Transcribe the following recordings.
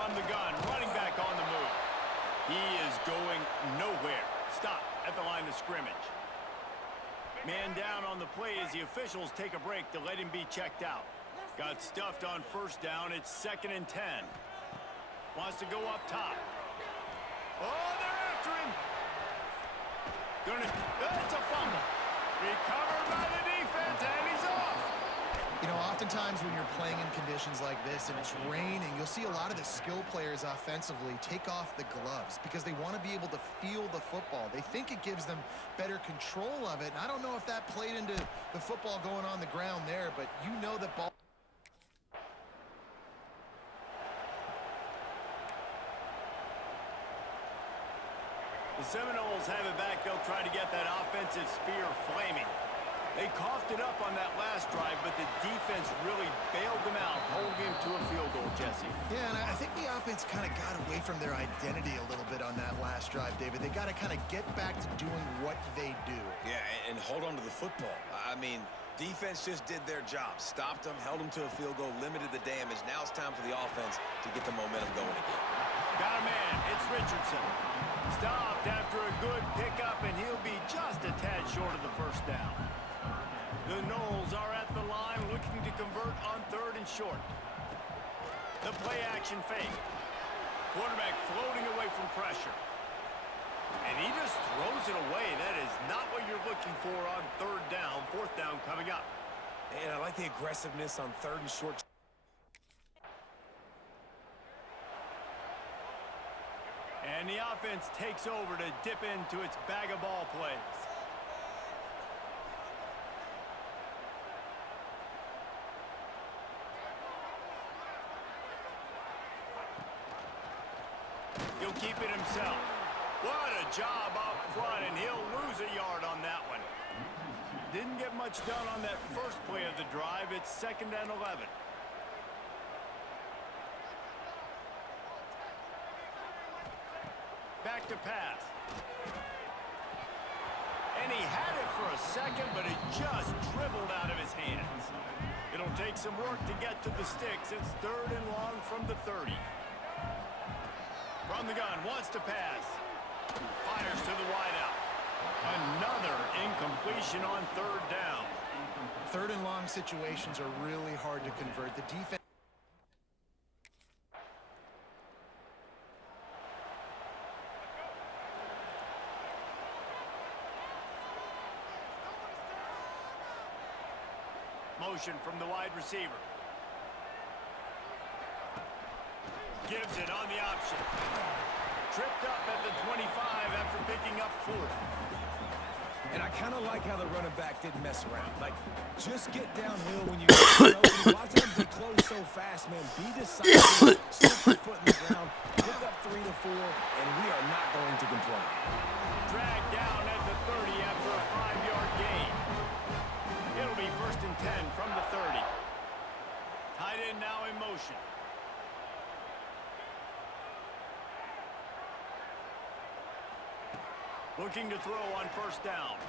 from the gun, running back on the move. He is going nowhere. Stop at the line of scrimmage. Man down on the play as the officials take a break to let him be checked out. Got stuffed on first down. It's 2nd and 10. Wants to go up top. Oh, they're after him. It's a fumble. Recovered by the defense, and he's off. You know, oftentimes when you're playing in conditions like this and it's raining, you'll see a lot of the skill players offensively take off the gloves because they want to be able to feel the football. They think it gives them better control of it. And I don't know if that played into the football going on the ground there, but you know that ball. The Seminoles have it back. They'll try to get that offensive spear flaming. They coughed it up on that last drive, but the defense really bailed them out, holding him to a field goal, Jesse. Yeah, and I think the offense kind of got away from their identity a little bit on that last drive, David. They got to kind of get back to doing what they do. Yeah, and hold on to the football. I mean, defense just did their job. Stopped them, held them to a field goal, limited the damage. Now it's time for the offense to get the momentum going again. Got a man. It's Richardson. Stopped after a good pickup, and he'll be just a tad short of the first down. The Noles are at the line looking to convert on 3rd and short. The play-action fake. Quarterback floating away from pressure. And he just throws it away. That is not what you're looking for on 3rd down. 4th down coming up. And I like the aggressiveness on 3rd and short. And the offense takes over to dip into its bag of ball plays. He'll keep it himself. What a job up front, and he'll lose a yard on that one. Didn't get much done on that first play of the drive. It's 2nd and 11. Back to pass. And he had it for a second, but it just dribbled out of his hands. It'll take some work to get to the sticks. It's 3rd and long from the 30. From the gun, wants to pass. Fires to the wideout. Another incompletion on 3rd down. 3rd and long situations are really hard to convert. The defense. Motion from the wide receiver. Gives it on the option. Tripped up at the 25 after picking up 4. And I kind of like how the running back didn't mess around. Like, just get downhill when you a lot of times they close so fast, man. Be decisive, stick your foot in the ground, pick up 3 to 4, and we are not going to complain. Dragged down at the 30 after a 5-yard gain. It'll be 1st and 10 from the 30. Tight end now in motion. Looking to throw on 1st down.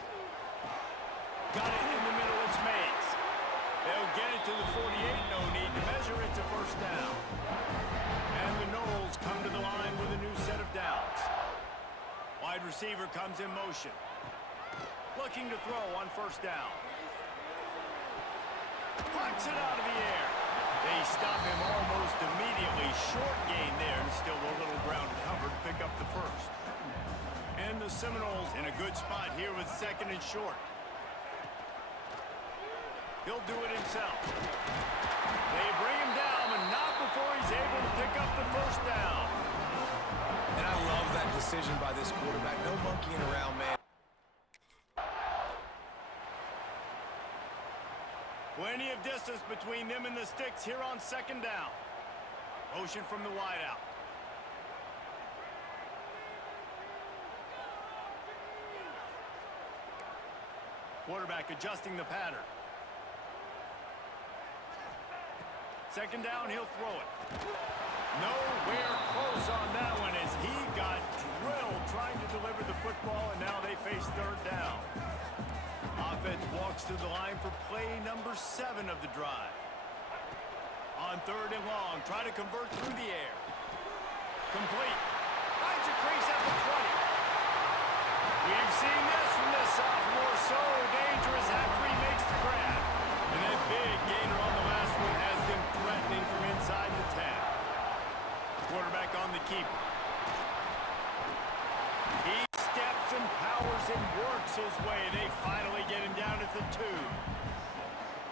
Got it in the middle, it's Mays. They'll get it to the 48, no need to measure it to 1st down. And the Noles come to the line with a new set of downs. Wide receiver comes in motion. Looking to throw on 1st down. Plucks it out of the air. They stop him almost immediately. Short gain there, and still a little ground covered. Pick up the 1st. And the Seminoles in a good spot here with 2nd and short. He'll do it himself. They bring him down, but not before he's able to pick up the 1st down. And I love that decision by this quarterback. No monkeying around, man. Plenty of distance between them and the sticks here on 2nd down. Motion from the wideout. Quarterback adjusting the pattern. 2nd down, he'll throw it. Nowhere close on that one as he got drilled trying to deliver the football, and now they face 3rd down. Offense walks to the line for play number 7 of the drive. On 3rd and long, try to convert through the air. Complete. Finds a crease at the 20. We've seen this from this sophomore. So dangerous after he makes the grab. And that big gainer on the last one has them threatening from inside the 10. Quarterback on the keeper. He steps and powers and works his way. They finally get him down at the 2.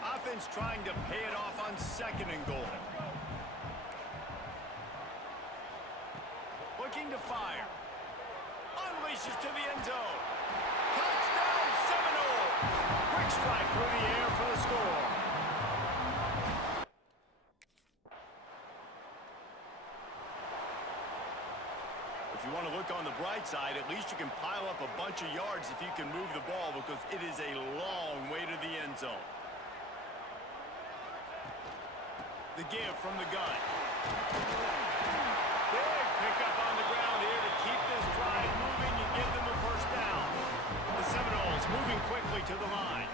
Offense trying to pay it off on 2nd and goal. Looking to fire. Unleashes to the end zone. Touchdown Seminoles! Quick strike through the air for the score. If you want to look on the bright side, at least you can pile up a bunch of yards if you can move the ball, because it is a long way to the end zone. The give from the gun. Big pickup on the ground here to keep this drive moving and give them a first down. The Seminoles moving quickly to the line.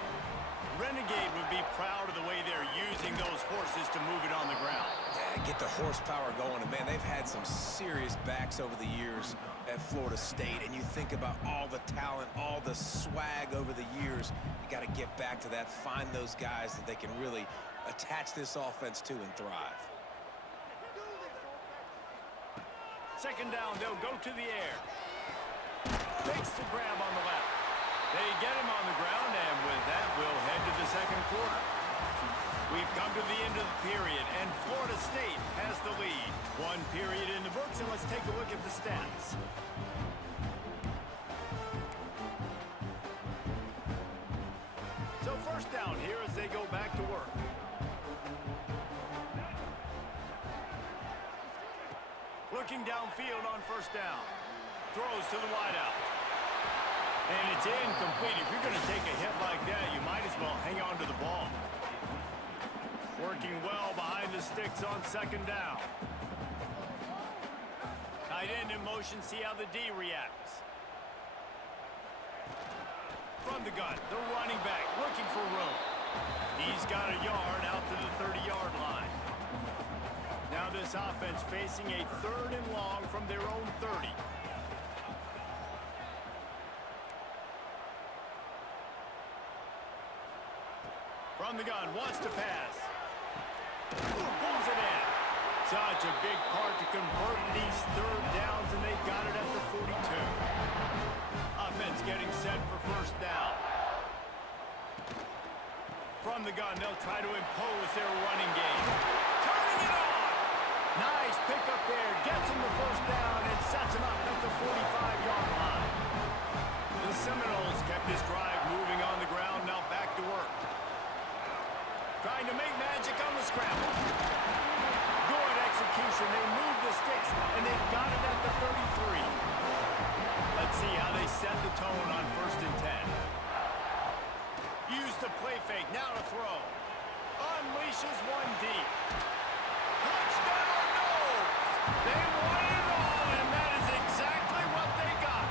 Renegade would be proud of the way they're using those horses to move it on the ground. Yeah, get the horsepower going. And, man, they've had some serious backs over the years at Florida State. And you think about all the talent, all the swag over the years. You got to get back to that, find those guys that they can really attach this offense to and thrive. 2nd down, they'll go to the air. Takes the grab on the left. They get him on the ground, and with that, we'll head to the 2nd quarter. We've come to the end of the period, and Florida State has the lead. 1 period in the books, and let's take a look at the stats. So 1st down here as they go back to work. Looking downfield on 1st down. Throws to the wideout. And it's incomplete. If you're going to take a hit like that, you might as well hang on to the ball. Working well behind the sticks on 2nd down. Tight end in motion, see how the D reacts. From the gun, the running back looking for room. He's got a yard out to the 30-yard line. Now this offense facing a 3rd and long from their own 30. From the gun, wants to pass. Pulls it in. Such a big part to convert these 3rd downs, and they've got it at the 42. Offense getting set for 1st down. From the gun, they'll try to impose their running game. Turning it on! Nice pickup there. Gets him the 1st down and sets him up at the 45-yard line. The Seminoles kept this drive moving on the ground. Now back to work. Trying to make magic on the scramble. Good execution. They move the sticks, and they've got it at the 33. Let's see how they set the tone on 1st and 10. Use the play fake. Now to throw. Unleashes one deep. Touchdown, no! They won it all, and that is exactly what they got.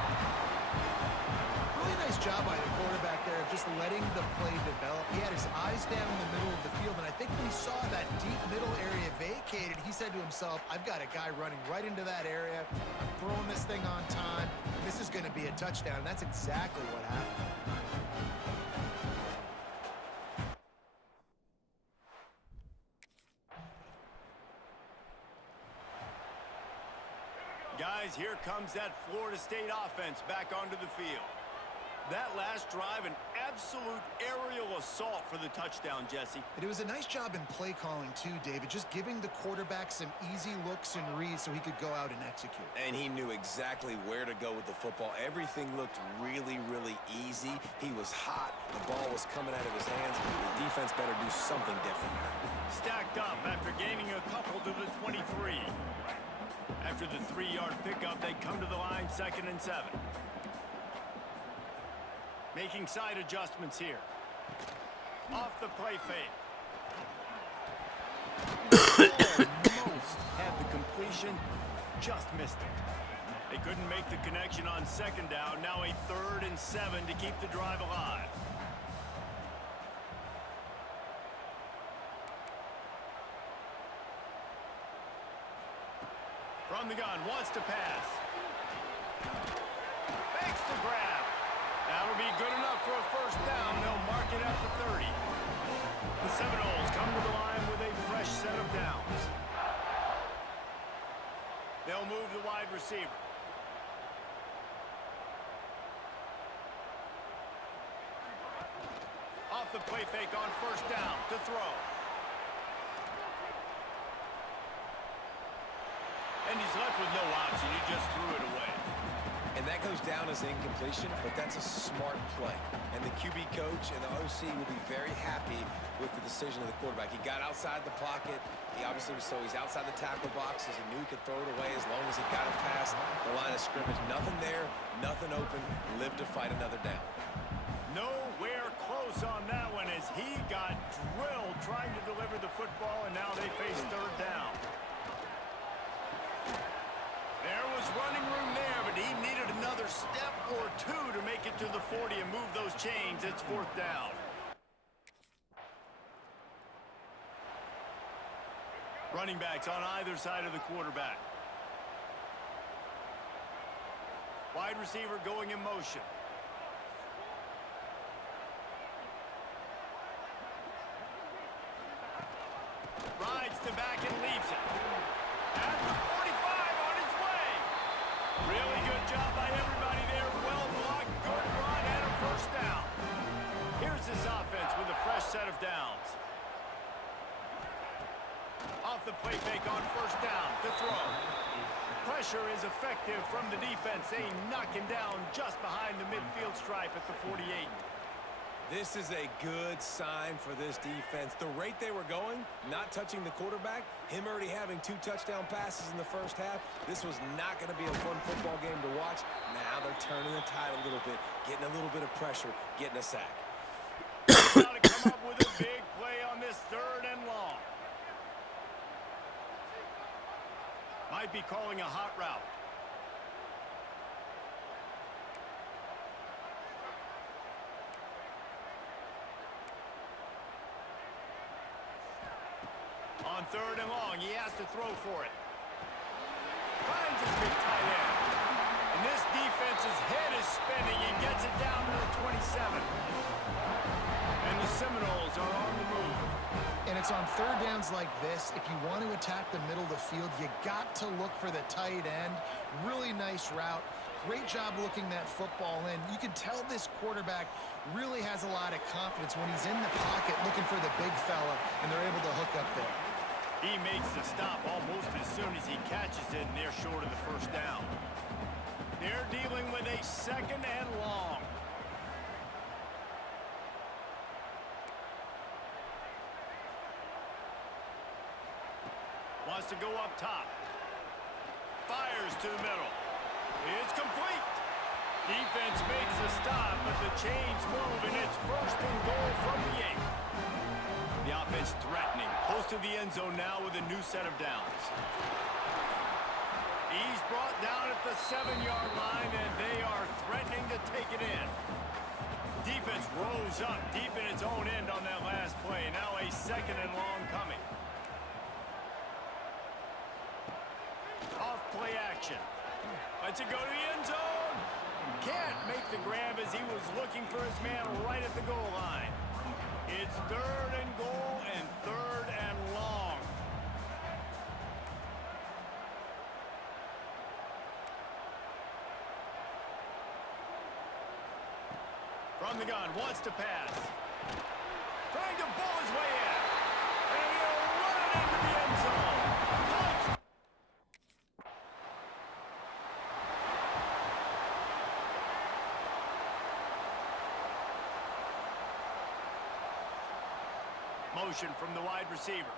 Really nice job by the quarterback there of just letting the play develop. He had his eyes down in the middle of the field, and I think when he saw that deep middle area vacated, he said to himself, I've got a guy running right into that area. I'm throwing this thing on time. This is going to be a touchdown, and that's exactly what happened. Guys, here comes that Florida State offense back onto the field. That last drive, an absolute aerial assault for the touchdown, Jesse. It was a nice job in play calling too, David, just giving the quarterback some easy looks and reads so he could go out and execute. And he knew exactly where to go with the football. Everything looked really, really easy. He was hot. The ball was coming out of his hands. The defense better do something different. Stacked up after gaining a couple to the 23. After the 3-yard pickup, they come to the line 2nd and 7. Making side adjustments here. Off the play fake. Almost had the completion, just missed it. They couldn't make the connection on 2nd down. Now a 3rd and 7 to keep the drive alive. From the gun, wants to pass. Makes the grab. That'll be good enough for a first down. They'll mark it at the 30. The Seminoles come to the line with a fresh set of downs. They'll move the wide receiver. Off the play fake on first down to throw. And he's left with no option. He just threw it away. And that goes down as incompletion, but that's a smart play. And the QB coach and the OC will be very happy with the decision of the quarterback. He got outside the pocket. He obviously was he's outside the tackle box, as he knew he could throw it away as long as he got it past the line of scrimmage. Nothing there, nothing open. Live to fight another down. Nowhere close on that one as he got drilled trying to deliver the football, and now they face third down. There was running room there, but he needed another step or two to make it to the 40 and move those chains. It's fourth down. Running backs on either side of the quarterback. Wide receiver going in motion. Rides to back and leaves it. At the 45 on his way. Really good job by everybody there. Well blocked, good run, and a first down. Here's this offense with a fresh set of downs. Off the play fake on first down to throw. Pressure is effective from the defense. They knock him down just behind the midfield stripe at the 48. This is a good sign for this defense. The rate they were going, not touching the quarterback, him already having 2 touchdown passes in the first half, this was not going to be a fun football game to watch. Now they're turning the tide a little bit, getting a little bit of pressure, getting a sack. Got to come up with a big play on this third and long. Might be calling a hot route. On third and long, he has to throw for it. Finds his big tight end. And this defense's head is spinning. He gets it down to the 27. And the Seminoles are on the move. And it's on third downs like this. If you want to attack the middle of the field, you got to look for the tight end. Really nice route. Great job looking that football in. You can tell this quarterback really has a lot of confidence when he's in the pocket looking for the big fella, and they're able to hook up there. He makes the stop almost as soon as he catches it, and they're short of the first down. They're dealing with a second and long. Wants to go up top. Fires to the middle. It's complete. Defense makes a stop, but the chains move, and it's first and goal from the 8. The offense threatening, close to the end zone now with a new set of downs. He's brought down at the 7-yard line, and they are threatening to take it in. Defense rose up deep in its own end on that last play. Now a second and long coming. Off play action. Lets it go to the end zone. Can't make the grab as he was looking for his man right at the goal line. It's third and goal and third and long. From the gun, wants to pass. Trying to pull his way in. And he'll run it into the end zone. Touch. Motion from the wide receiver.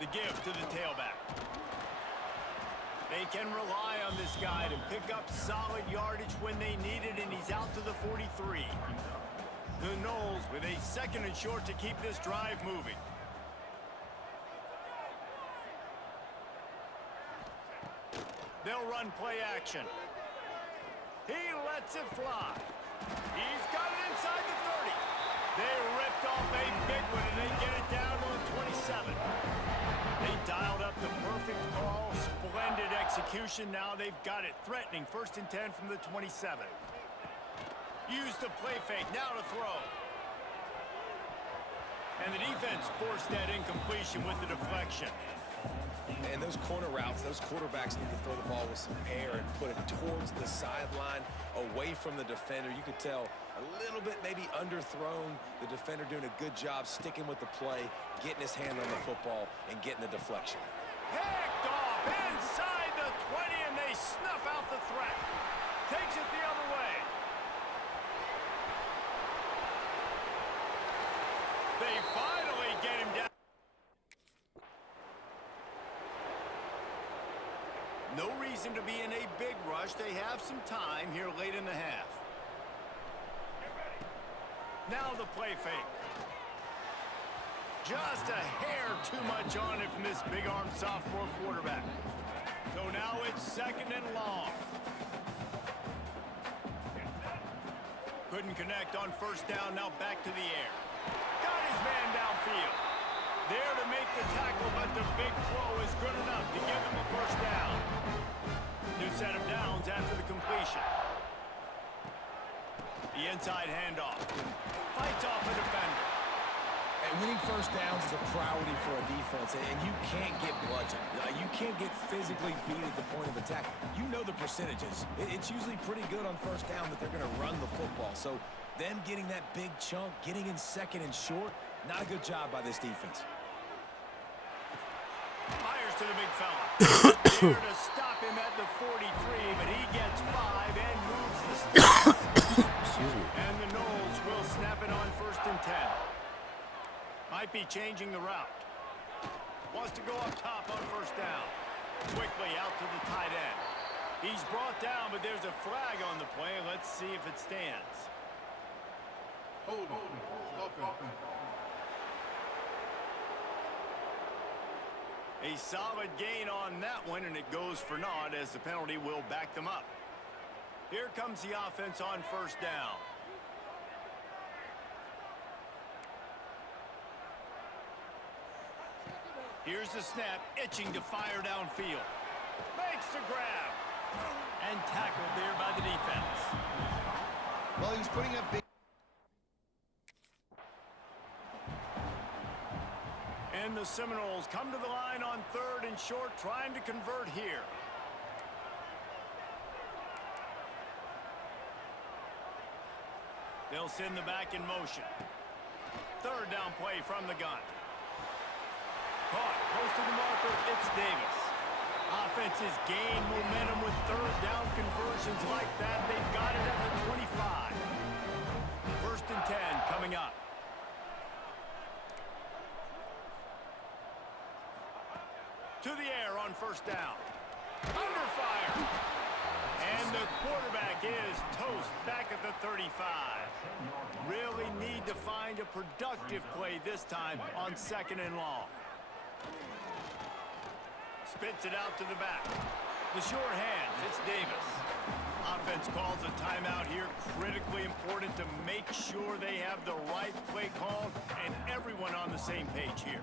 The give to the tailback. They can rely on this guy to pick up solid yardage when they need it, and he's out to the 43. The Noles with a second and short to keep this drive moving. They'll run play action. He lets it fly. He's got it inside the 30. They ripped off a big one, and they get it down to the 27. They dialed up the perfect call. Splendid execution. Now they've got it. Threatening 1st and 10 from the 27. Use the play fake. Now to throw. And the defense forced that incompletion with the deflection. And those corner routes, those quarterbacks need to throw the ball with some air and put it towards the sideline, away from the defender. You could tell a little bit maybe underthrown. The defender doing a good job sticking with the play, getting his hand on the football, and getting the deflection. Picked off inside the 20, and they snuff out the threat. Takes it the other way. They finally get him down. No reason to be in a big rush. They have some time here late in the half. Now the play fake. Just a hair too much on it from this big-armed sophomore quarterback. So now it's 2nd and long. Couldn't connect on 1st down. Now back to the air. Got his man downfield. There to make the tackle, but the big throw is good enough to give them a 1st down. New set of downs after the completion. The inside handoff. Fights off a defender. And winning 1st downs is a priority for a defense, and you can't get bludgeoned. You can't get physically beat at the point of attack. You know the percentages. It's usually pretty good on 1st down that they're going to run the football. So them getting that big chunk, getting in 2nd and short, not a good job by this defense. Fires to the big fella. There to stop him at the 43, but he gets 5 and moves the sticks. Excuse me. And the Knowles will snap it on 1st and 10. Might be changing the route. Wants to go up top on 1st down. Quickly out to the tight end. He's brought down, but there's a flag on the play. Let's see if it stands. Hold on. A solid gain on that one, and it goes for naught as the penalty will back them up. Here comes the offense on 1st down. Here's the snap, itching to fire downfield. Makes the grab. And tackled there by the defense. Well, he was putting up big. And the Seminoles come to the line on 3rd and short, trying to convert here. They'll send the back in motion. 3rd down play from the gun. Caught, close to the marker, it's Davis. Offenses gain momentum with 3rd down conversions like that. They've got it at the 25. 1st and 10 coming up. To the air on 1st down. Under fire. And the quarterback is toast back at the 35. Really need to find a productive play this time on 2nd and long. Spits it out to the back. The short hands, it's Davis. Offense calls a timeout here. Critically important to make sure they have the right play call and everyone on the same page here.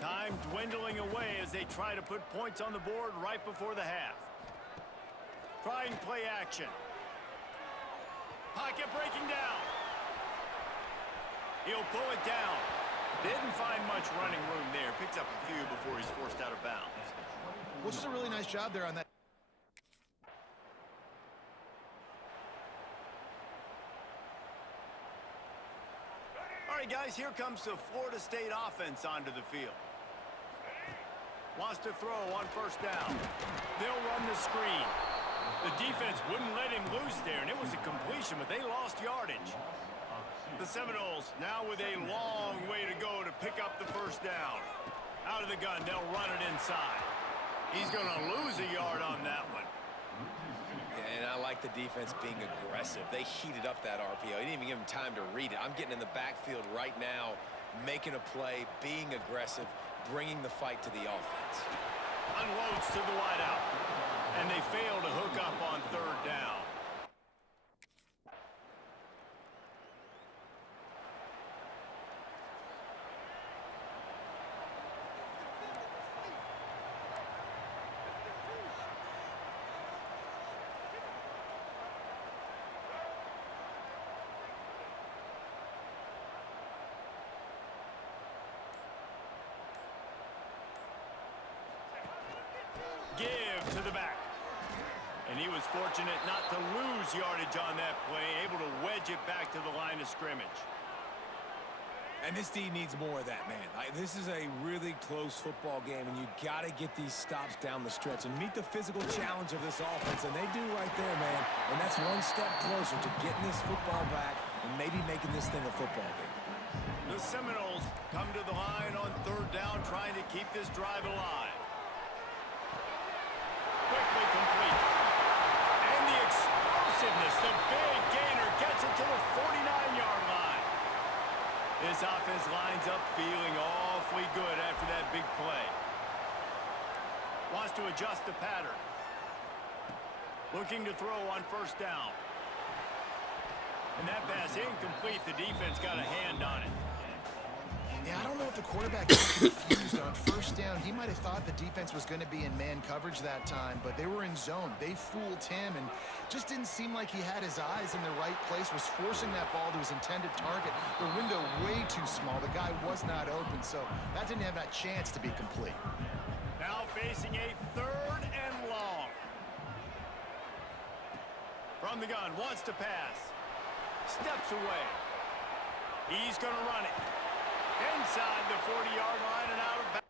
Time dwindling away as they try to put points on the board right before the half. Trying play action. Pocket breaking down. He'll pull it down. Didn't find much running room there. Picks up a few before he's forced out of bounds. Well, just a really nice job there on that. All right, guys, here comes the Florida State offense onto the field. Wants to throw on 1st down. They'll run the screen. The defense wouldn't let him loose there, and it was a completion, but they lost yardage. The Seminoles now with a long way to go to pick up the 1st down. Out of the gun, they'll run it inside. He's going to lose a yard on that one. And I like the defense being aggressive. They heated up that RPO. He didn't even give him time to read it. I'm getting in the backfield right now, making a play, being aggressive, bringing the fight to the offense. Unloads to the wideout. And they fail to hook up on 3rd down. give to the back. And he was fortunate not to lose yardage on that play, able to wedge it back to the line of scrimmage. And this D needs more of that, man. This is a really close football game, and you got to get these stops down the stretch and meet the physical challenge of this offense, and they do right there, man. And that's one step closer to getting this football back and maybe making this thing a football game. The Seminoles come to the line on third down, trying to keep this drive alive. Quickly complete. And the explosiveness, the big gainer gets it to the 49-yard line. This offense lines up feeling awfully good after that big play. Wants to adjust the pattern. Looking to throw on first down. And that pass incomplete. The defense got a hand on it. Yeah, I don't know if the quarterback got confused on first down. He might have thought the defense was going to be in man coverage that time, but they were in zone. They fooled him and just didn't seem like he had his eyes in the right place, was forcing that ball to his intended target. The window way too small. The guy was not open, so that didn't have that chance to be complete. Now facing a third and long. From the gun, wants to pass. Steps away. He's going to run it. Inside the 40-yard line and out of bounds.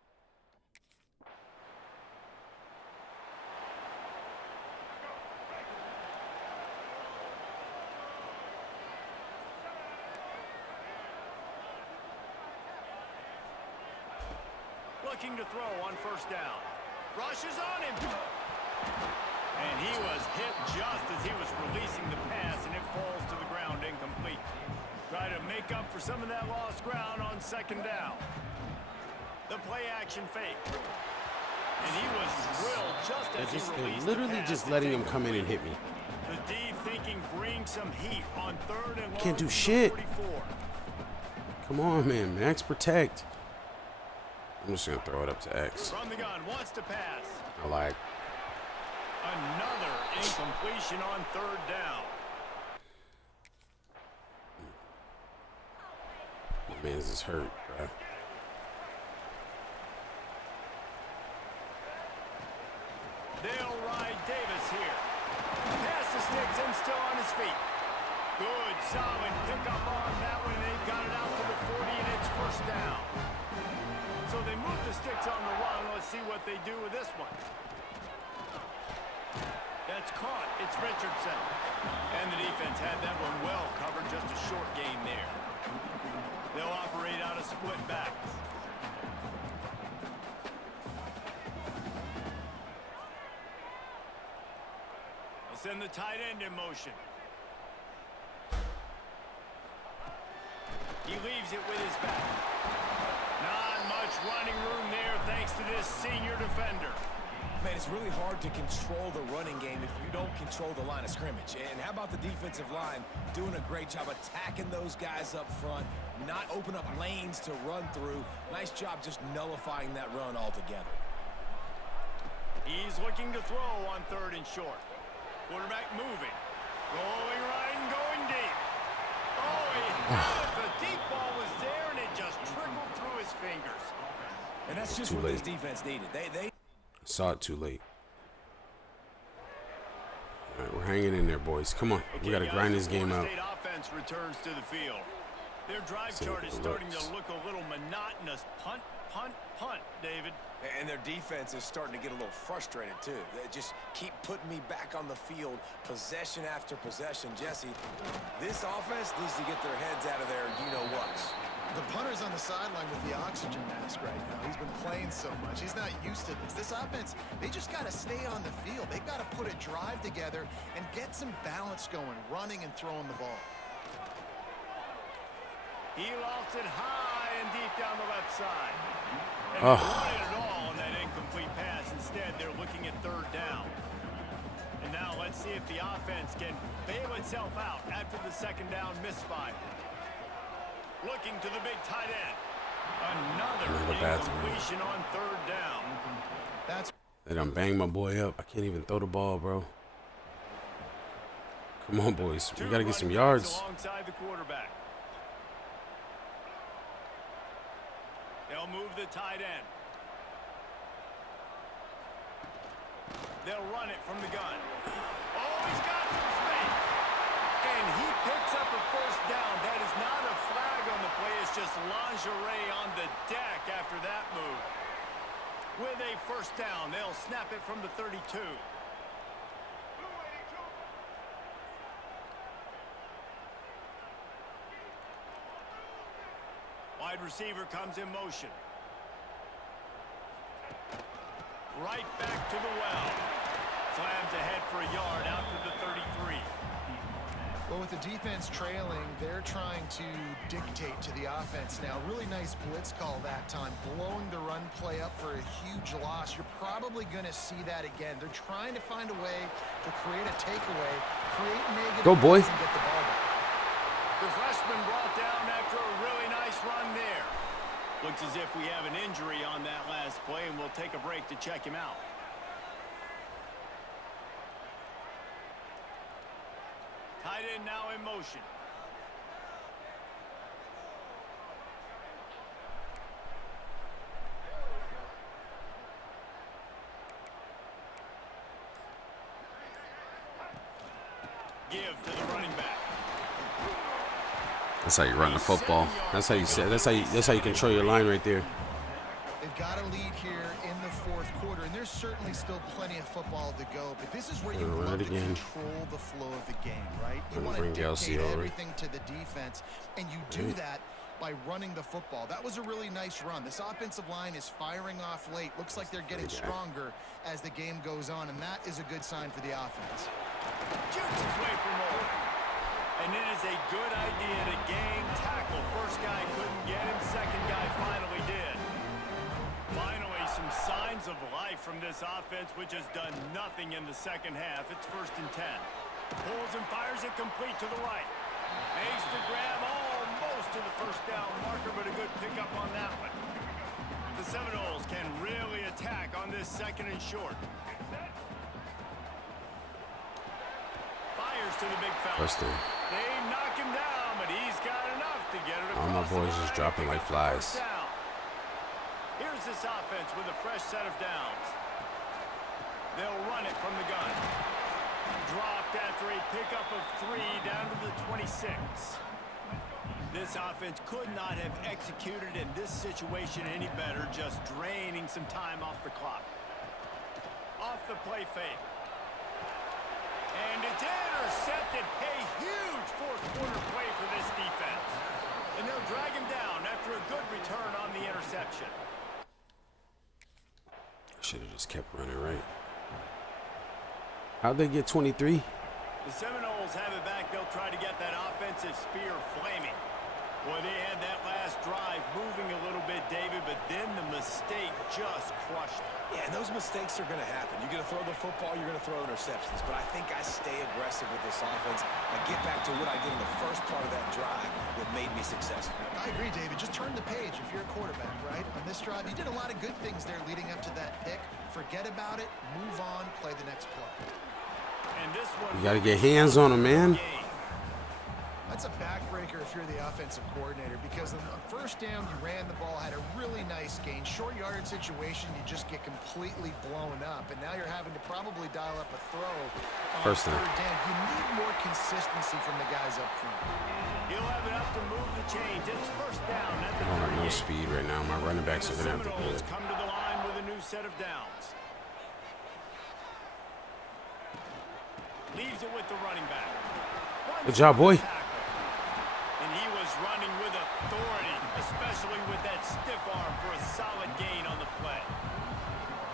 Looking to throw on first down. Rushes on him. And he was hit just as he was releasing the pass, and it falls to the ground incomplete. Try to make up for some of that lost ground on second down. The play action fake. And he was drilled just as he released the literally pass. just letting him come in and hit me. The D thinking bring some heat on third and long. Can't do to the shit. 44. Come on, man. Max protect. I'm just going to throw it up to X. From the gun, wants to pass. I like. Another incompletion on third down. My man's is hurt, bro. They'll ride Davis here. Pass the sticks and still on his feet. Good, solid pickup on that one. They've got it out to the 40, and it's first down. So they move the sticks on the run. Let's see what they do with this one. That's caught. It's Richardson. And the defense had that one well covered. Just a short game there. They'll operate out of split backs. They'll send the tight end in motion. He leaves it with his back. Not much running room there thanks to this senior defender. Man, it's really hard to control the running game if you don't control the line of scrimmage. And how about the defensive line doing a great job attacking those guys up front, not open up lanes to run through. Nice job just nullifying that run altogether. He's looking to throw on third and short. Quarterback moving. Rolling right and going deep. Oh, he had it. The deep ball was there, and it just trickled through his fingers. And that's just too what late. this defense needed. They Saw it too late. All right, we're hanging in there, boys. Come on. We got to grind this game out. State offense returns to the field. Their drive chart is starting to look a little monotonous. Punt, punt, punt, David. And their defense is starting to get a little frustrated, too. They just keep putting me back on the field, possession after possession. Jesse, this offense needs to get their heads out of their you-know-whats. The punter's on the sideline with the oxygen mask right now. He's been playing so much. He's not used to this. This offense, they just got to stay on the field. They've got to put a drive together and get some balance going, running and throwing the ball. He lofts it high and deep down the left side. And they wanted it all on that incomplete pass. Instead, they're looking at third down. And now let's see if the offense can bail itself out after the second down misfire. Looking to the big tight end. Another incompletion on third down. They done banged my boy up. I can't even throw the ball, bro. Come on, boys. We got to get some yards. Alongside the quarterback. They'll move the tight end. They'll run it from the gun. Oh, he's got some space. And he picks up a first down. That is not a flag on the play. It's just lingerie on the deck after that move. With a first down, they'll snap it from the 32. Wide receiver comes in motion. Right back to the well. Slams ahead for a yard out to the 33. Well, with the defense trailing, they're trying to dictate to the offense now. Really nice blitz call that time, blowing the run play up for a huge loss. You're probably going to see that again. They're trying to find a way to create a takeaway, create negative Go, boy. and get the ball back. The freshman brought down after a really nice run there. Looks as if we have an injury on that last play, and we'll take a break to check him out. Tight end now in motion. Give to the running back. That's how you run the football. That's how you say. That's how you control your line right there. They've got a lead here in the fourth quarter, and there's certainly still plenty of football to go, but this is where you love to control the flow of the game, right? You want to dictate everything to the defense, and you do that by running the football. That was a really nice run. This offensive line is firing off late. Looks like they're getting stronger as the game goes on, and that is a good sign for the offense. Shoots his way for more. And it is a good idea to gang tackle. First guy couldn't get him. Second guy finally did. Finally, some signs of life from this offense, which has done nothing in the second half. It's 1st and 10. Pulls and fires it complete to the right. Makes the grab almost to the first down marker, but a good pickup on that one. The Seminoles can really attack on this 2nd and short. Fires to the big fella. They knock him down, but he's got enough to get it across. All my boys just dropping like flies. Here's this offense with a fresh set of downs. They'll run it from the gun. Dropped after a pickup of 3 down to the 26. This offense could not have executed in this situation any better, just draining some time off the clock. Off the play fake. And it's intercepted. A huge fourth quarter play for this defense. And they'll drag him down after a good return on the interception. Should have just kept running, right? How'd they get 23? The Seminoles have it back. They'll try to get that offensive spear flaming. Boy, they had that last drive moving a little bit, David, but then the mistake just crushed them. Yeah, and those mistakes are going to happen. You're going to throw the football, you're going to throw interceptions. But I think I stay aggressive with this offense. I get back to what I did in the first part of that drive that made me successful. I agree, David. Just turn the page if you're a quarterback, right? On this drive, you did a lot of good things there leading up to that pick. Forget about it, move on, play the next play. And this one, You got to get hands on him, man. That's a backbreaker if you're the offensive coordinator, because on the first down, you ran the ball, had a really nice gain. Short yardage situation, you just get completely blown up, and now you're having to probably dial up a throw on First down. third down. You need more consistency from the guys up front. he'll have enough to move the chains. It's 1st down. I don't have no speed right now. My running backs are going to have to do it. Come to the line with a new set of downs. Leaves it with the running back. Good job, boy. And he was running with authority, especially with that stiff arm for a solid gain on the play.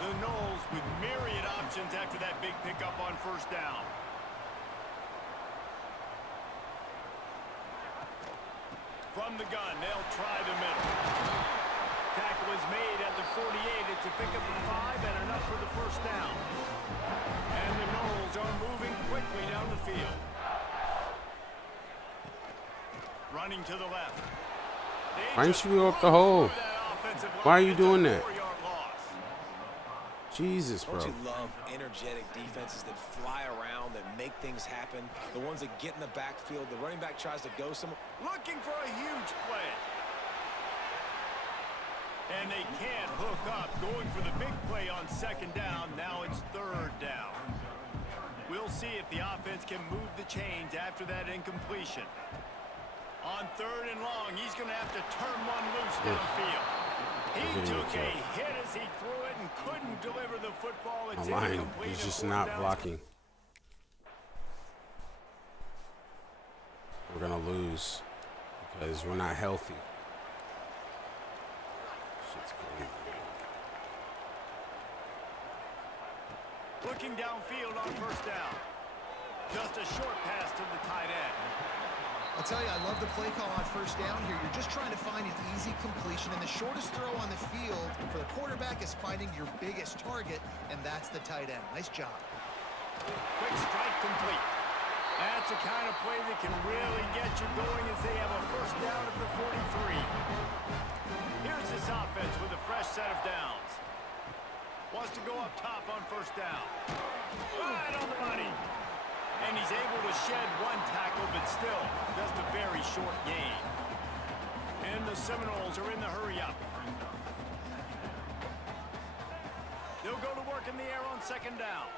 The Noles with myriad options after that big pickup on 1st down. From the gun, they'll try the middle. Tackle is made at the 48. It's a pickup of 5 and enough for the 1st down. And the Noles are moving quickly down the field. Running to the left. Why didn't you go up the hole? Why are you doing that? Jesus, bro. Don't you love energetic defenses that fly around, that make things happen? The ones that get in the backfield, the running back tries to go somewhere. Looking for a huge play. And they can't hook up. Going for the big play on 2nd down. Now it's 3rd down. see if the offense can move the chains after that incompletion. On 3rd and long, he's going to have to turn one loose downfield. He took a hit as he threw it and couldn't deliver the football. It's incomplete. He's just not blocking. We're going to lose because we're not healthy. Shit's crazy. Looking downfield on 1st down. Just a short pass to the tight end. I'll tell you, I love the play call on 1st down here. You're just trying to find an easy completion, and the shortest throw on the field for the quarterback is finding your biggest target, and that's the tight end. Nice job. Quick strike complete. That's the kind of play that can really get you going as they have a 1st down at the 43. Here's this offense with a fresh set of downs. Wants to go up top on 1st down. Right on the money. And he's able to shed one tackle, but still just a very short gain. And the Seminoles are in the hurry-up. They'll go to work in the air on 2nd down.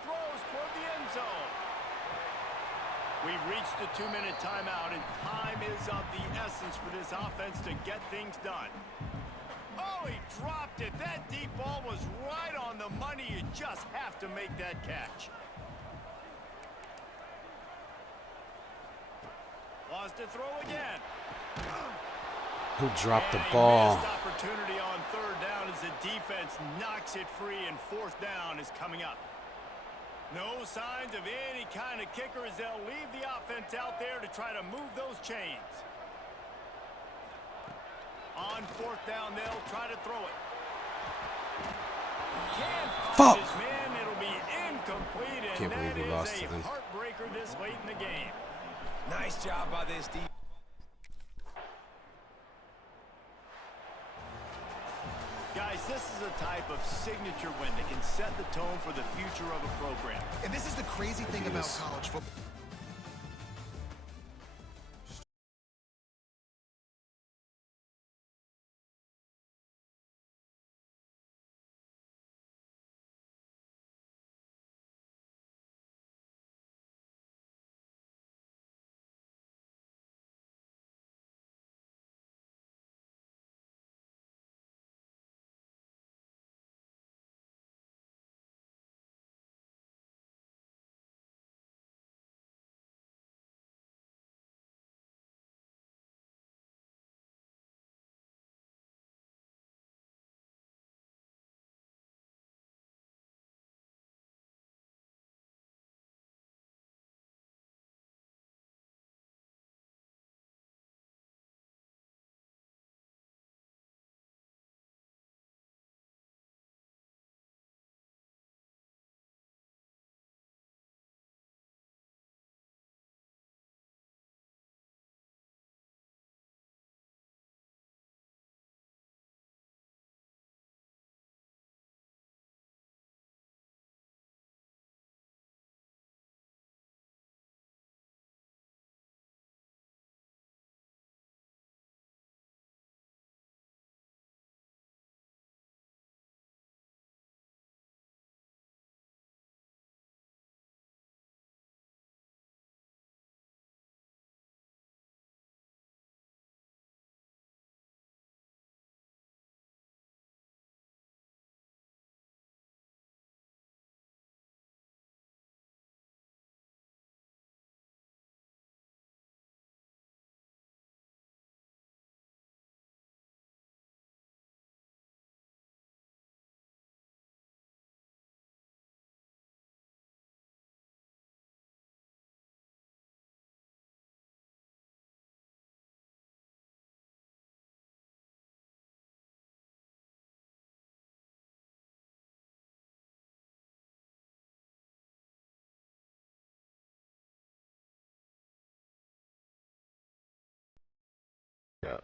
Throws toward the end zone. We've reached the 2-minute timeout, and time is of the essence for this offense to get things done. Oh, he dropped it. That deep ball was right on the money. You just have to make that catch. Wants to throw again. Who dropped the And ball? missed opportunity on 3rd down as the defense knocks it free, and 4th down is coming up. No signs of any kind of kicker as they'll leave the offense out there to try to move those chains. On 4th down, they'll try to throw it. Can't find his man. It'll be incomplete, and Can't believe we lost that it is then. a heartbreaker this late in the game. Nice job by this defense. Guys, this is a type of signature win that can set the tone for the future of a program. And this is the crazy thing about Yes. college football. Yeah.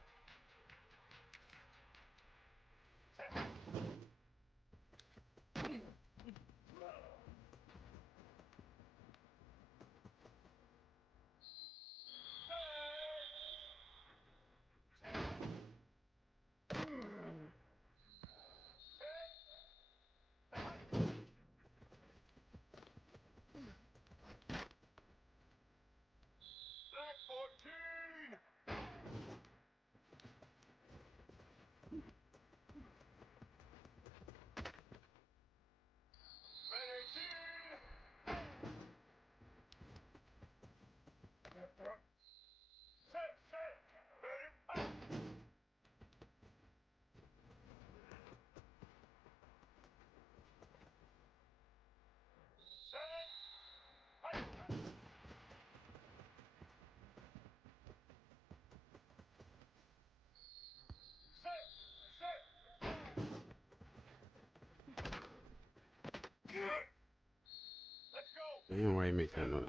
Damn, why you make that noise?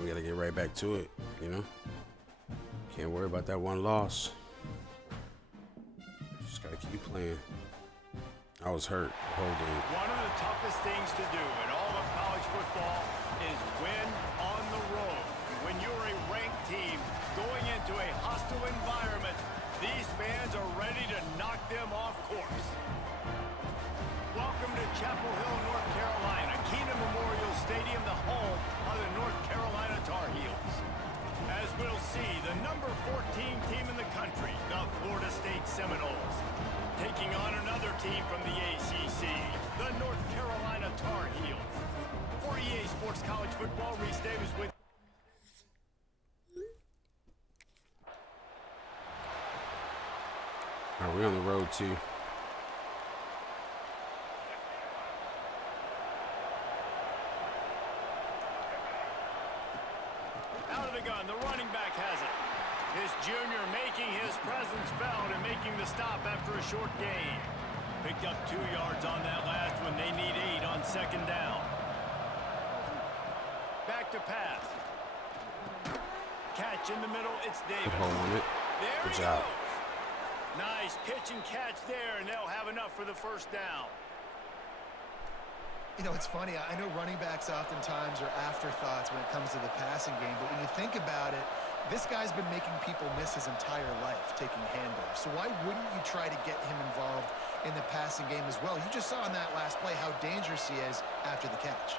We gotta get right back to it, you know? Can't worry about that one loss. Just gotta keep playing. I was hurt the whole game. One of the toughest things to do in all of college football is win on the road. When you're a ranked team going into a hostile environment, these fans are ready to knock them off course. Welcome to Chapel Hill, North Carolina, Kenan Memorial Stadium, the home of the North Carolina Tar Heels. As we'll see, the number 14 team in the country, the Florida State Seminoles, taking on another team from the ACC, the North Carolina Tar Heels. For EA Sports College Football, Reese Davis with All right, we're on the road too. out of the gun. The running back has it. This junior making his presence felt and making the stop after a short gain. Picked up 2 yards on that last one. They need 8 on second down. Back to pass. Catch in the middle. It's Davis. Good hold on it. There Good he job. goes. Nice pitch and catch there, and they'll have enough for the first down. You know, it's funny. I know running backs oftentimes are afterthoughts when it comes to the passing game, but when you think about it, this guy's been making people miss his entire life taking handoffs. So why wouldn't you try to get him involved in the passing game as well? You just saw in that last play how dangerous he is after the catch.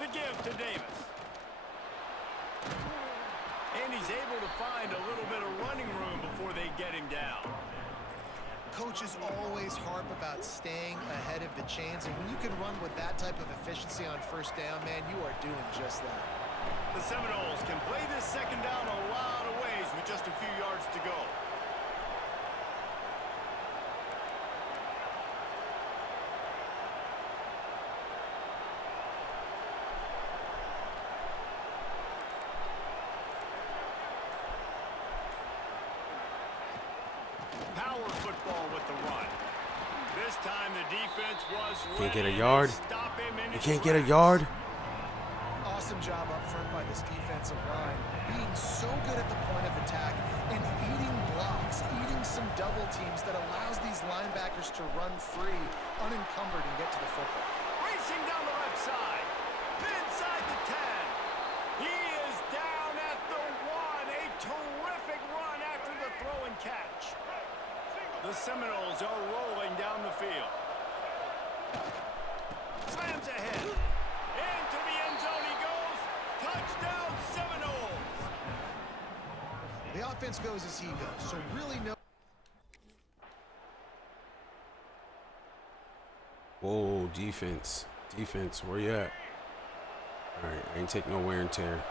The give to Davis. And he's able to find a little bit of running room before they get him down. Coaches always harp about staying ahead of the chains, and when you can run with that type of efficiency on first down, man, you are doing just that. The Seminoles can play this second down a lot of ways with just a few yards to go. Power football with the run. This time the defense was Can't get a ready to yard. stop him in You his can't get a tracks. yard. Awesome job up front by this defensive line, being so good at the point of attack and eating blocks, eating some double teams that allows these linebackers to run free, unencumbered, and get to the football. Racing down the left side. Inside the 10. He is down at the 1. A terrific run after the throw and catch. The Seminoles are rolling down the field. Slams ahead. Into the end zone he goes. Touchdown Seminoles. The offense goes as he goes, so really no... Whoa, defense. Defense, where you at? All right, I ain't take no wear and tear.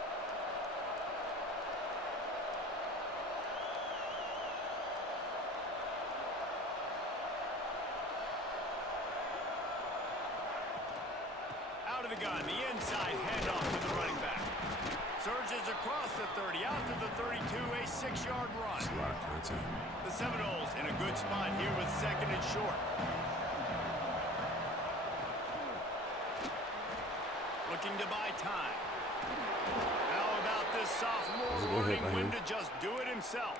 Out of the gun, the inside handoff to the running back. Surges across the 30, out to the 32, a 6-yard run. That's a lot of content. The Seminoles in a good spot here with second and short. Looking to buy time. How about this That's a sophomore good hit learning by when him. to just do it himself?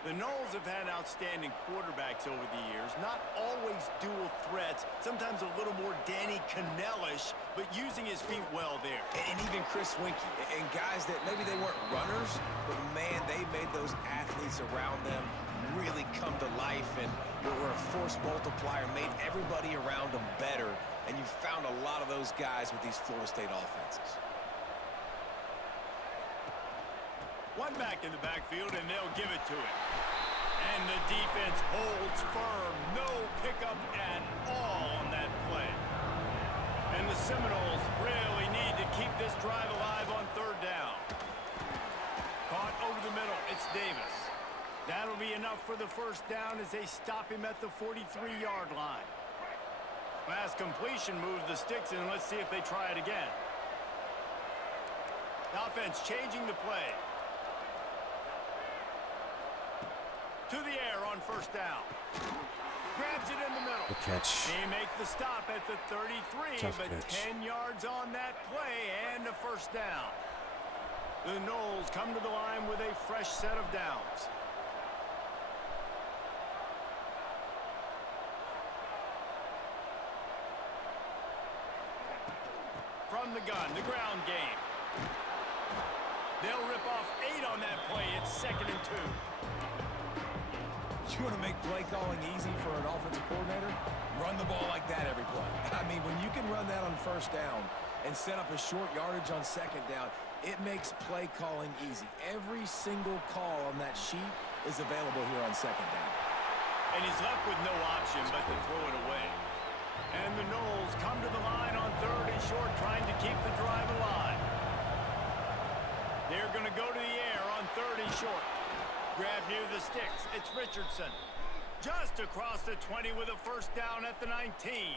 The Noles have had outstanding quarterbacks over the years, not always dual threats, sometimes a little more Danny Cannell-ish, but using his feet well there. And even Chris Winkie, and guys that maybe they weren't runners, but man, they made those athletes around them really come to life and were a force multiplier, made everybody around them better, and you found a lot of those guys with these Florida State offenses. One back in the backfield, and they'll give it to him. And the defense holds firm. No pickup at all on that play. And the Seminoles really need to keep this drive alive on third down. Caught over the middle. It's Davis. That'll be enough for the first down as they stop him at the 43-yard line. Pass completion moves the sticks, and let's see if they try it again. The offense changing the play. To the air on first down. Grabs it in the middle. Good catch. He makes the stop at the 33, Tough but catch. 10 yards on that play and a first down. The Noles come to the line with a fresh set of downs. From the gun, the ground game. They'll rip off 8 on that play. It's 2nd and 2. You want to make play calling easy for an offensive coordinator? Run the ball like that every play. I mean, when you can run that on first down and set up a short yardage on second down, it makes play calling easy. Every single call on that sheet is available here on second down. And he's left with no option but to throw it away. And the Noles come to the line on 3rd and short, trying to keep the drive alive. They're going to go to the air on 3rd and short. Grab near the sticks. It's Richardson. Just across the 20 with a first down at the 19.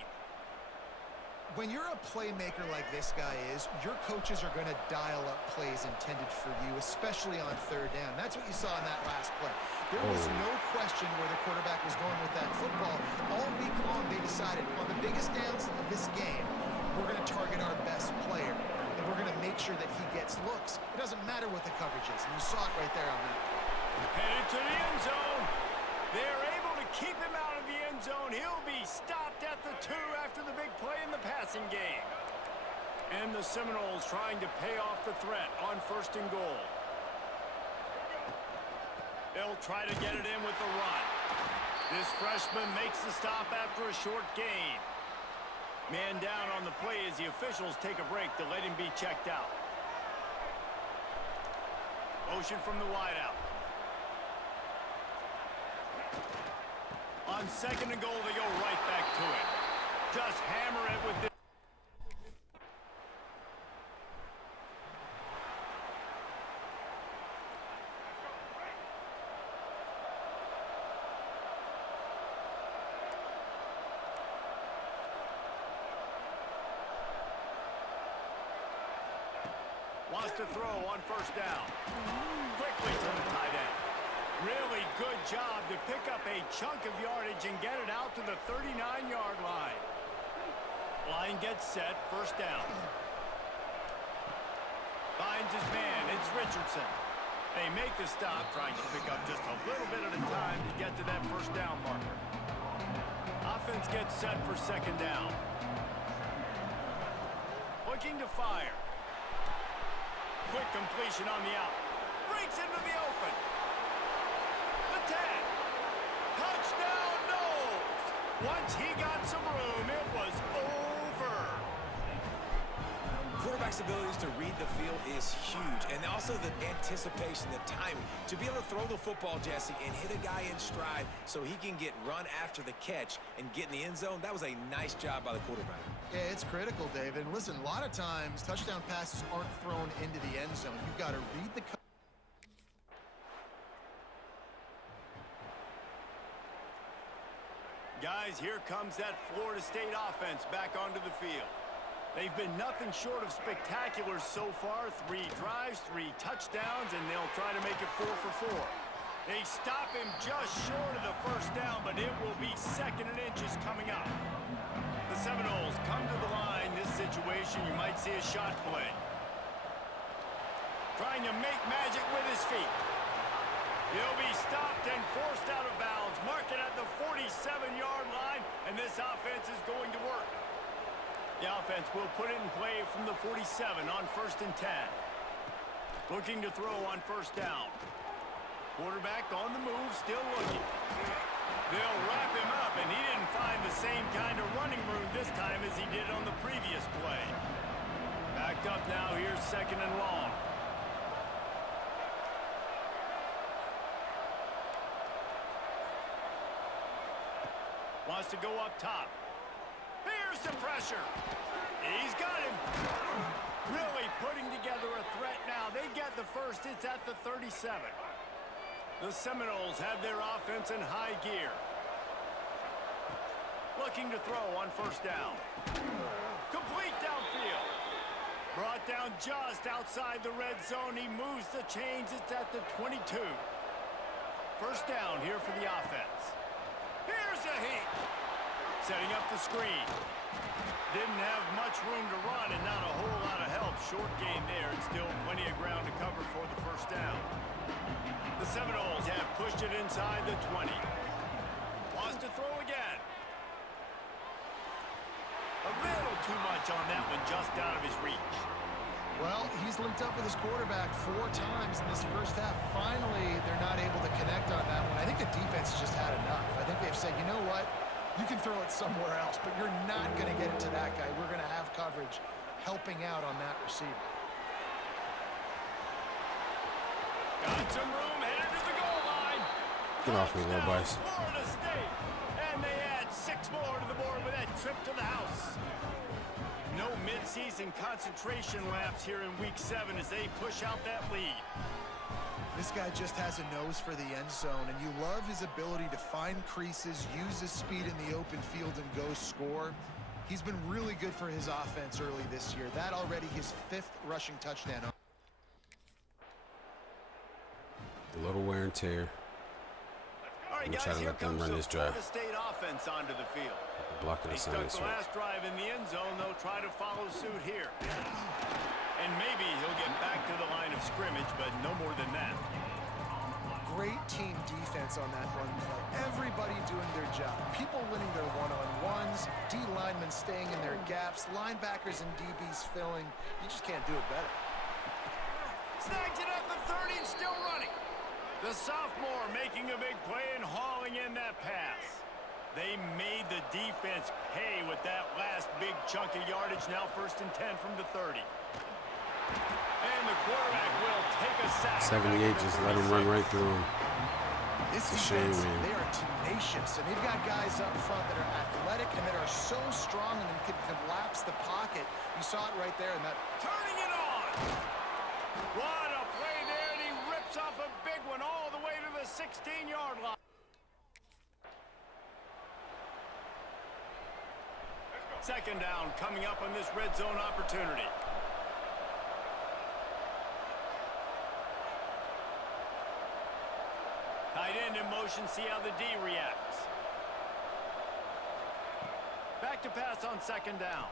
When you're a playmaker like this guy is, your coaches are going to dial up plays intended for you, especially on 3rd down. That's what you saw in that last play. There was no question where the quarterback was going with that football. All week long, they decided on the biggest downs of this game, we're going to target our best player, and we're going to make sure that he gets looks. It doesn't matter what the coverage is, and you saw it right there on that. Headed to the end zone. They're able to keep him out of the end zone. He'll be stopped at the 2 after the big play in the passing game. And the Seminoles trying to pay off the threat on 1st and goal. They'll try to get it in with the run. This freshman makes the stop after a short gain. Man down on the play as the officials take a break to let him be checked out. Motion from the wideout. On 2nd and goal, they go right back to it. Just hammer it with the... Wants to throw on first down. Quickly to the tight end. Really good job to pick up a chunk of yardage and get it out to the 39-yard line. Line gets set, first down. Finds his man, it's Richardson. They make the stop, trying to pick up just a little bit at a time to get to that first down marker. Offense gets set for 2nd down. Looking to fire. Quick completion on the out. Breaks into the open. The 10. Touchdown, Noles. Once he got some room, it was over. Quarterback's abilities to read the field is huge, and also the anticipation, the timing. To be able to throw the football, Jesse, and hit a guy in stride so he can get run after the catch and get in the end zone, that was a nice job by the quarterback. Yeah, it's critical, David. And listen, a lot of times, touchdown passes aren't thrown into the end zone. You've got to read the... Guys, here comes that Florida State offense back onto the field. They've been nothing short of spectacular so far. 3 drives, 3 touchdowns, and they'll try to make it 4 for 4. They stop him just short of the first down, but it will be 2nd and inches coming up. The Seminoles come to the line. This situation, you might see a shot play. Trying to make magic with his feet. He'll be stopped and forced out of bounds. Mark it at the 47-yard line, and this offense is going to work. The offense will put it in play from the 47 on 1st and 10. Looking to throw on 1st down. Quarterback on the move, still looking. They'll wrap him up, and he didn't find the same kind of running room this time as he did on the previous play. Backed up now, here's 2nd and long. Wants to go up top. Here's the pressure. He's got him. Really putting together a threat now. They get the first. It's at the 37. The Seminoles have their offense in high gear. Looking to throw on 1st down. Complete downfield. Brought down just outside the red zone. He moves the chains. It's at the 22. 1st down here for the offense. Here's a heat. Setting up the screen. Didn't have much room to run and not a whole lot of help. Short game there and still plenty of ground to cover for the 1st down. The Seminoles have pushed it inside the 20. Wants to throw again. A little too much on that one, just out of his reach. Well, he's linked up with his quarterback 4 times in this 1st half. Finally, they're not able to connect on that one. I think the defense just had enough. I think they've said, you know what? You can throw it somewhere else, but you're not going to get it to that guy. We're going to have coverage helping out on that receiver. Got some room, headed to the goal line. Get off me, little boys. Florida State. And they add 6 more to the board with that trip to the house. No mid-season concentration laps here in week 7 as they push out that lead. This guy just has a nose for the end zone, and you love his ability to find creases, use his speed in the open field, and go score. He's been really good for his offense early this year. That already his 5th rushing touchdown. A little wear and tear. All right, I'm guys, trying to here let them comes run the this drive. Florida State offense onto the field. Blocking They the stuck silence. the last drive in the end zone. They'll try to follow suit here. And maybe he'll get back to the line of scrimmage, but no more than that. Great team defense on that run play. Everybody doing their job. People winning their one-on-ones, D linemen staying in their gaps, linebackers and DBs filling. You just can't do it better. Snags it at the 30 and still running. The sophomore making a big play and hauling in that pass. They made the defense pay with that last big chunk of yardage. Now 1st and 10 from the 30. And the quarterback will take a sack. 78, just let him run right through him. This It's a shame, defense, man. they are tenacious, and they've got guys up front that are athletic and that are so strong and can collapse the pocket. You saw it right there in that. Turning it on. What a play there, and he rips off a big one all the way to the 16-yard line. Second down coming up on this red zone opportunity. Tight end in motion, see how the D reacts. Back to pass on 2nd down.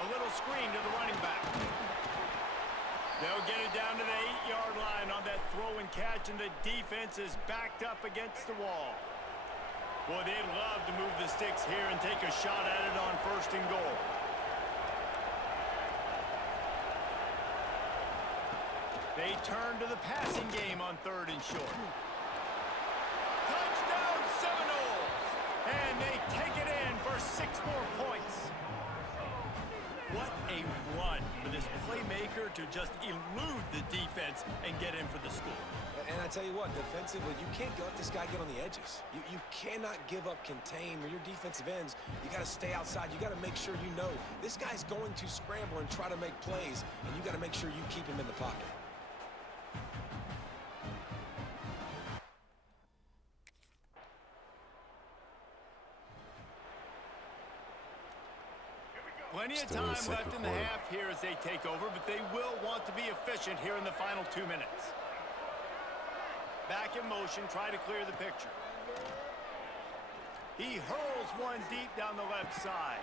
A little screen to the running back. They'll get it down to the 8-yard line on that throw and catch, and the defense is backed up against the wall. Boy, they'd love to move the sticks here and take a shot at it on 1st and goal. They turn to the passing game on 3rd and short. Touchdown Seminoles! And they take it in for 6 more points. What a run for this playmaker to just elude the defense and get in for the score. And I tell you what, defensively, you can't let this guy get on the edges. You cannot give up contain. When your defensive ends, you got to stay outside. You got to make sure you know this guy's going to scramble and try to make plays, and you got to make sure you keep him in the pocket. Plenty of Still in the time second left in the quarter. half here as they take over, but they will want to be efficient here in the final 2 minutes. Back in motion, try to clear the picture. He hurls one deep down the left side.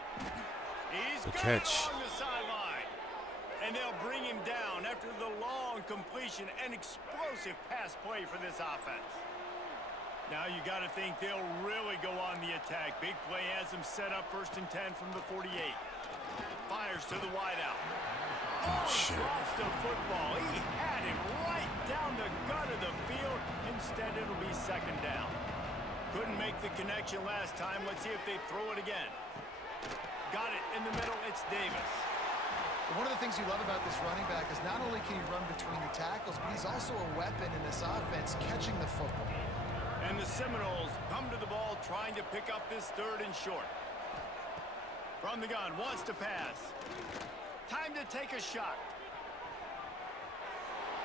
He's Good got it catch. along the sideline. And they'll bring him down after the long completion and explosive pass play for this offense. Now you got to think they'll really go on the attack. Big play has them set up 1st and 10 from the 48. Fires to the wideout. Oh, shit. Drops the football. He had him right down the gut of the field. Instead, it'll be 2nd down. Couldn't make the connection last time. Let's see if they throw it again. Got it in the middle. It's Davis. One of the things you love about this running back is not only can he run between the tackles, but he's also a weapon in this offense catching the football. And the Seminoles come to the ball trying to pick up this 3rd and short. From the gun, wants to pass. Time to take a shot.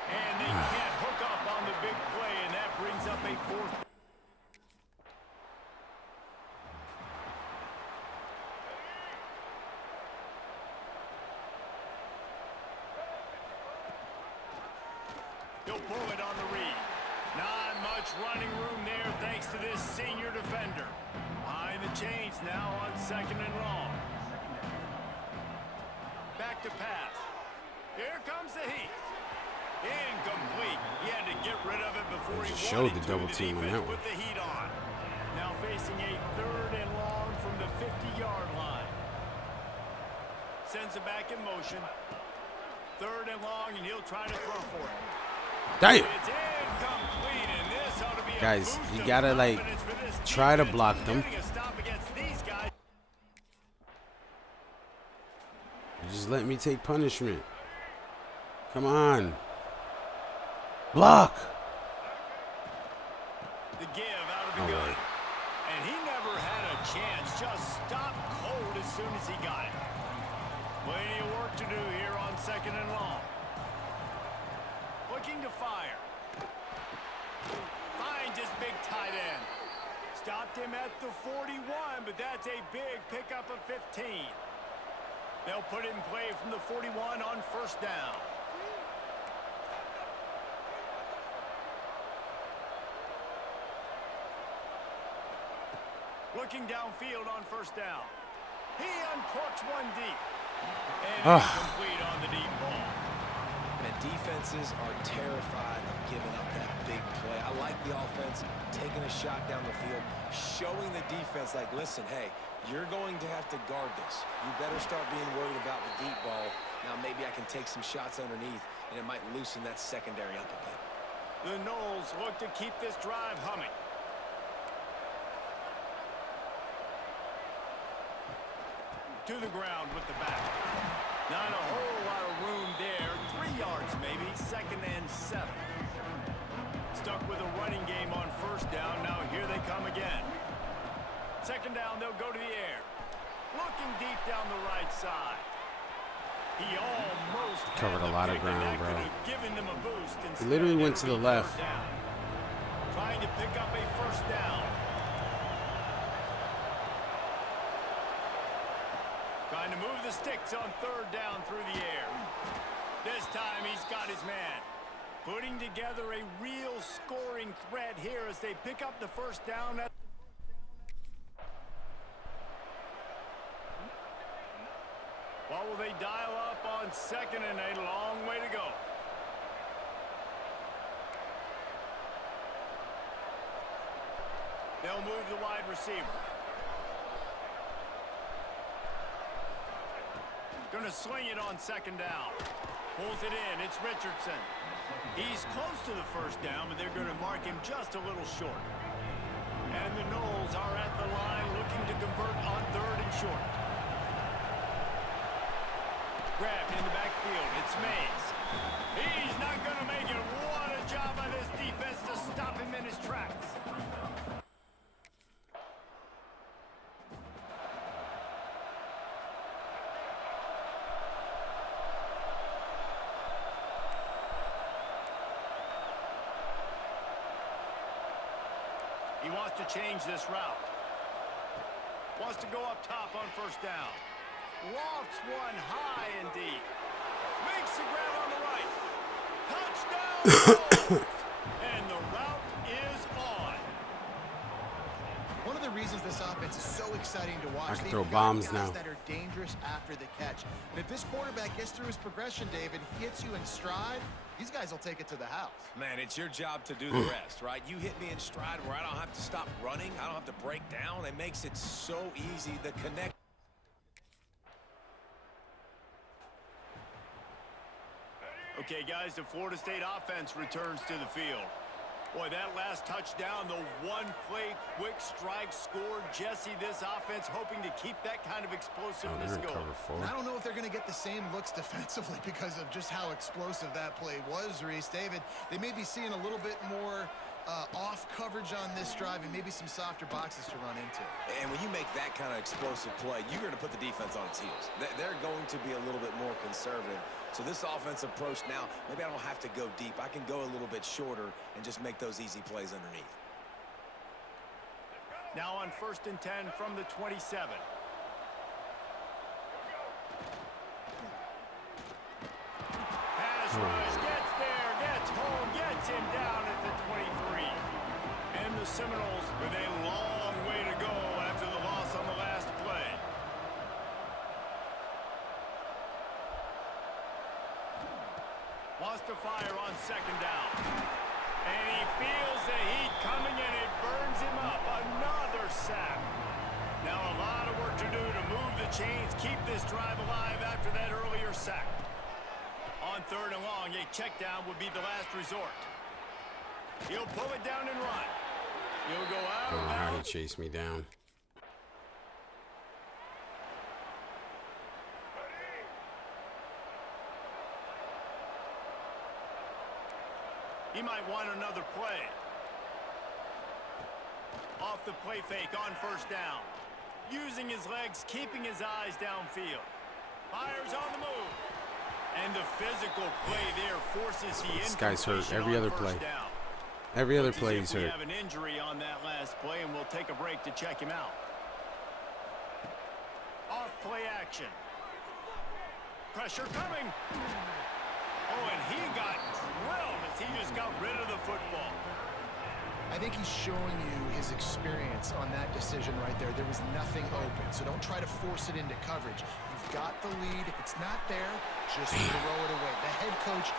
And they can't hook up on the big play, and that brings up a 4th. He'll pull it on the read. Not much running room there thanks to this senior defender. Behind the chains now on 2nd and long. Back to pass. Here comes the heat. Incomplete. He had to get rid of it before he Just showed wanted the double to. team on that one. With the heat on. Now facing a 3rd and long from the 50-yard line. Sends it back in motion. 3rd and long, and he'll try to throw for it. Damn. It's incomplete, and this ought to be a Guys, boost you of gotta, like, confidence for this try to defense. block them. Getting a stop against these guys. Just let me take punishment. Come on. Block. The give out of the All gun. right. And he never had a chance. Just stopped cold as soon as he got it. Plenty of work to do here on 2nd and long. Looking to fire. Finds his big tight end. Stopped him at the 41, but that's a big pickup of 15. They'll put it in play from the 41 on 1st down. Looking downfield on 1st down. He uncorks one deep. And incomplete on the deep ball. And defenses are terrified of giving up that big play. I like the offense taking a shot down the field, showing the defense like, listen, hey, you're going to have to guard this. You better start being worried about the deep ball. Now maybe I can take some shots underneath, and it might loosen that secondary up a bit. The Noles look to keep this drive humming. To the ground with the back. Not a whole lot of room there. 3 yards maybe. 2nd and 7. Stuck with a running game on 1st down. Now here they come again. 2nd down, they'll go to the air. Looking deep down the right side. He almost Covered a lot of ground, bro. Given them a boost. He literally went to the left. Trying to pick up a 1st down. Trying to move the sticks on 3rd down through the air. This time he's got his man. Putting together a real scoring threat here as they pick up the 1st down. What will they dial up on 2nd and a long way to go? They'll move the wide receiver. Going to swing it on 2nd down. Pulls it in. It's Richardson. He's close to the 1st down, but they're going to mark him just a little short. And the Noles are at the line looking to convert on 3rd and short. Grabbed in the backfield. It's Mays. He's not going to make it. What a job by this defense to stop him in his tracks. He wants to change this route. Wants to go up top on 1st down. Lofts one high and deep. Makes the grab on the right. Touchdown! And the route is on. One of the reasons this offense is so exciting to watch. I can They've throw got bombs guys now. that are dangerous after the catch. And if this quarterback gets through his progression, David, he hits you in stride, these guys will take it to the house. Man, it's your job to do the rest, right? You hit me in stride where I don't have to stop running. I don't have to break down. It makes it so easy. The connect. Okay, guys, the Florida State offense returns to the field. Boy, that last touchdown, the one-play quick strike scored. Jesse, this offense hoping to keep that kind of explosiveness going. I don't know if they're going to get the same looks defensively because of just how explosive that play was, Reese. David, they may be seeing a little bit more off coverage on this drive and maybe some softer boxes to run into. And when you make that kind of explosive play, you're going to put the defense on its heels. They're going to be a little bit more conservative. So this offensive approach now, maybe I don't have to go deep. I can go a little bit shorter and just make those easy plays underneath. Now on 1st and 10 from the 27. Pass rush, gets there, gets home, gets him down at the 23. And the Seminoles with a long way to go after the loss on the last play. Lost to fire on 2nd down. And he feels the heat coming and it burns him up. Another sack. Now a lot of work to do to move the chains, keep this drive alive after that earlier sack. On 3rd and long, a check down would be the last resort. He'll pull it down and run. He'll go out. I don't know how he chased me down. He might want another play. Off the play fake on 1st down. Using his legs, keeping his eyes downfield. Fires on the move. And the physical play there forces the This guy's hurt incompletion every on other 1st play. down. Every other Let's see play if he's we hurt. have an injury on that last play, and we'll take a break to check him out. Off play action. Pressure coming. Oh, and he got drilled as he just got rid of the football. I think he's showing you his experience on that decision right there. There was nothing open, so don't try to force it into coverage. You've got the lead. If it's not there, just throw it away. The head coach...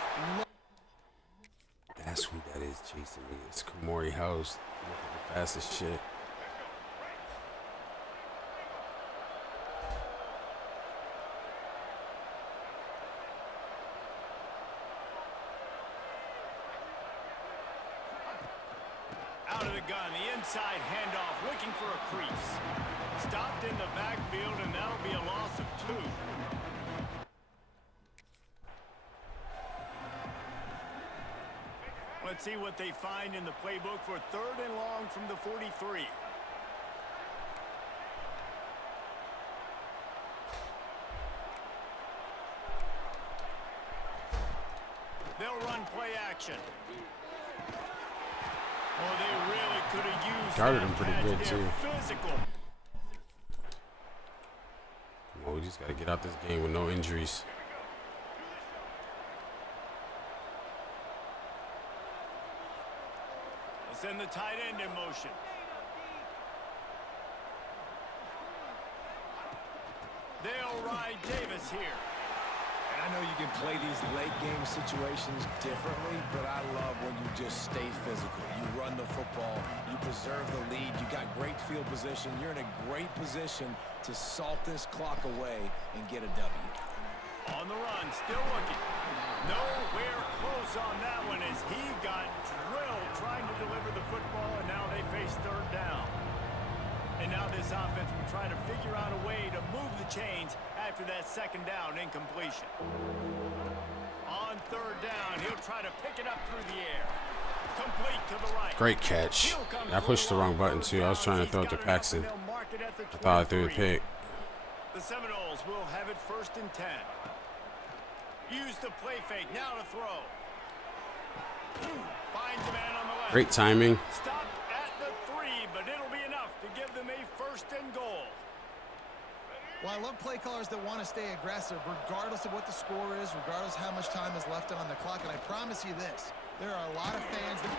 That's who that is chasing me. It's Kamori House. The fastest shit. Out of the gun, the inside handoff, looking for a crease. Stopped in the backfield, and that'll be a loss of 2. Let's see what they find in the playbook for 3rd and long from the 43. They'll run play action. Oh, they really could have used Guarded that him pretty catch good, there. too. Physical. Well, we just got to get out this game with no injuries. Let's send the tight end in motion. They'll ride Davis here. And I know you can play these late game situations differently, but I love when you just stay physical. You run the football, you preserve the lead, you got great field position. You're in a great position to salt this clock away and get a W. On the run, still looking. Nowhere close on that one as he got drilled trying to deliver the football, and now they face 3rd down. And now this offense will try to figure out a way to move the chains after that 2nd down incompletion. On 3rd down, he'll try to pick it up through the air. Complete to the right. Great catch. I pushed the wrong button, too. I was trying to throw it to Paxton. I thought I threw the pick. The Seminoles will have it 1st and 10. Use the play fake, now to throw. Finds a man on the left. Great timing. Stop at the 3, but it'll be enough to give them a 1st and goal. Well, I love play callers that want to stay aggressive, regardless of what the score is, regardless of how much time is left on the clock. And I promise you this, there are a lot of fans that...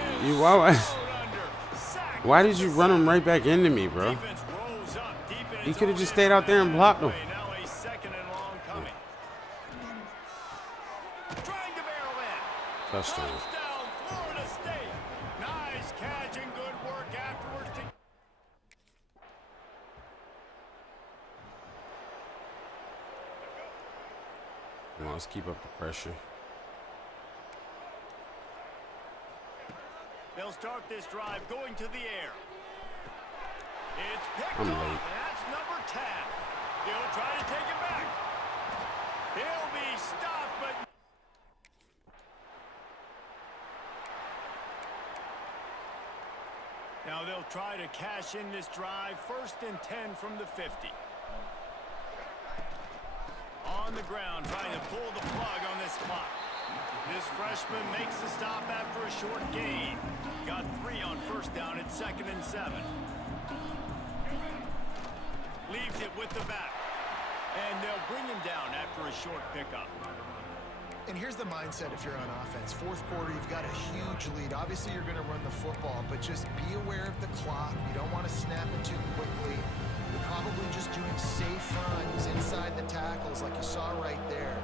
And he is You wow. under. Sack Why did you run him right back into me, bro? Defense rolls up deep in You its could have own just end. stayed out there and blocked him. Now a second and long coming. Trying to barrel in. Touchdown. Touchdown, Florida State. Nice catch and good work afterwards. Come on, let's keep up the pressure. They'll start this drive going to the air. It's picked I'm off, late. and that's number 10. He'll try to take it back. He'll be stopped, but... Now they'll try to cash in this drive. 1st and 10 from the 50. On the ground, trying to pull the plug on this clock. This freshman makes the stop after a short gain. Got 3 on 1st down at 2nd and 7. Leaves it with the back. And they'll bring him down after a short pickup. And here's the mindset if you're on offense. 4th quarter, you've got a huge lead. Obviously, you're going to run the football, but just be aware of the clock. You don't want to snap it too quickly. You're probably just doing safe runs inside the tackles like you saw right there.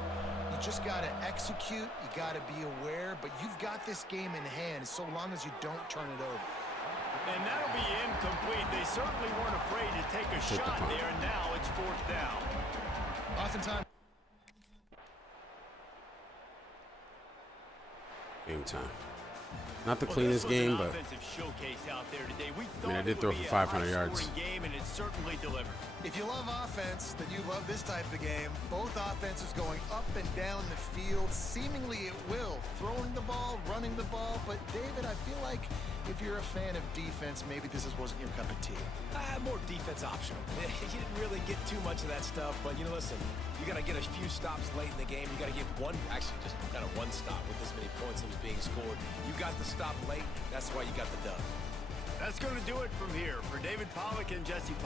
You just got to execute. You got to be aware, but you've got this game in hand so long as you don't turn it over. And that'll be incomplete. They certainly weren't afraid to take a shot there, and now it's 4th down. Oftentimes, Game time. Not the cleanest game, but I did throw for 500 yards. Game, and it certainly delivered. if you love offense, then you love this type of game. Both offenses going up and down the field, seemingly at will, throwing the ball, running the ball. But David, I feel like if you're a fan of defense, maybe this wasn't your cup of tea. More defense optional. You didn't really get too much of that stuff, but you know, listen, you got to get a few stops late in the game. You got to get actually just kind of one stop with this many points that was being scored. You got the stop late. That's why you got the dub. That's going to do it from here. For David Pollock and Jesse